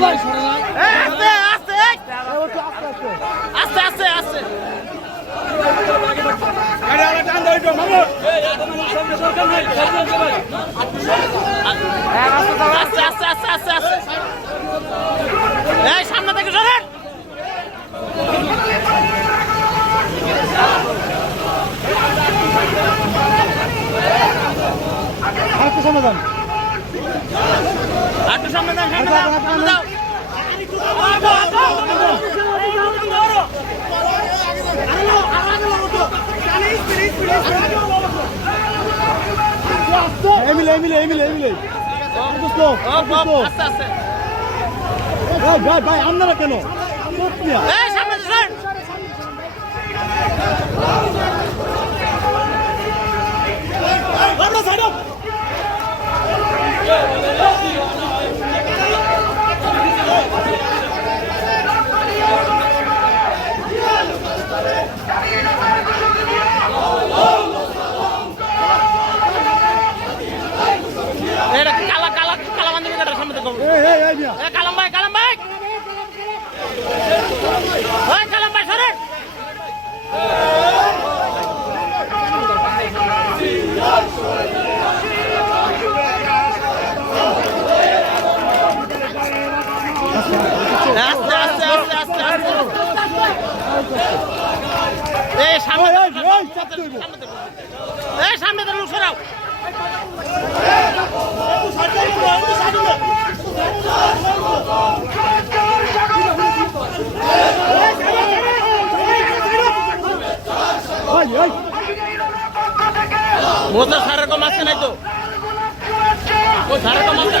Aste aste. Aste aste aste. Hadi hadi can da ödüyorum ama. Aste aste aste aste aste. Hey sahamda da güzel. Harika sanadan. এমিলে এমিলে এমিলে এমিলে ভাই ভাই আপনারা কেন আমরা side up কালাম ভাই কালাম ভাই কালাম ভাই সরেন আস্তে আস্তে আস্তে আস্তে আস্তে এই সামনে এই, সামনে লোক সরাও মোজা সারের কম আসছে নাই তো? ওই সারের কম আসছে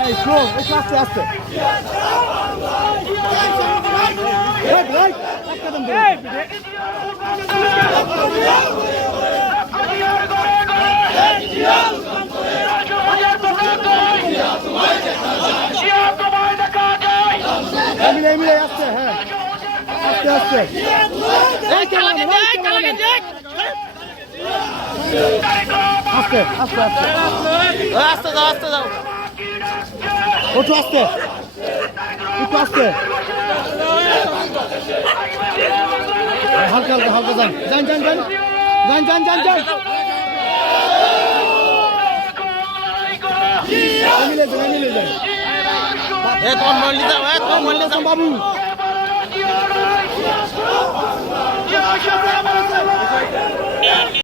এই স্লো একটু আস্তে আস্তে। মিলে মিলে আসছে হ্যাঁ। আস্তে আস্তে। আস্তে আস্তে আস্তে। আস্তে যাও আস্তে যাও। ওঠো আস্তে। একটু আস্তে। হালকা হালকা হালকা যান। যান যান যান। যান যান যান যান। এমিলে যান এমিলে যান। বাবু।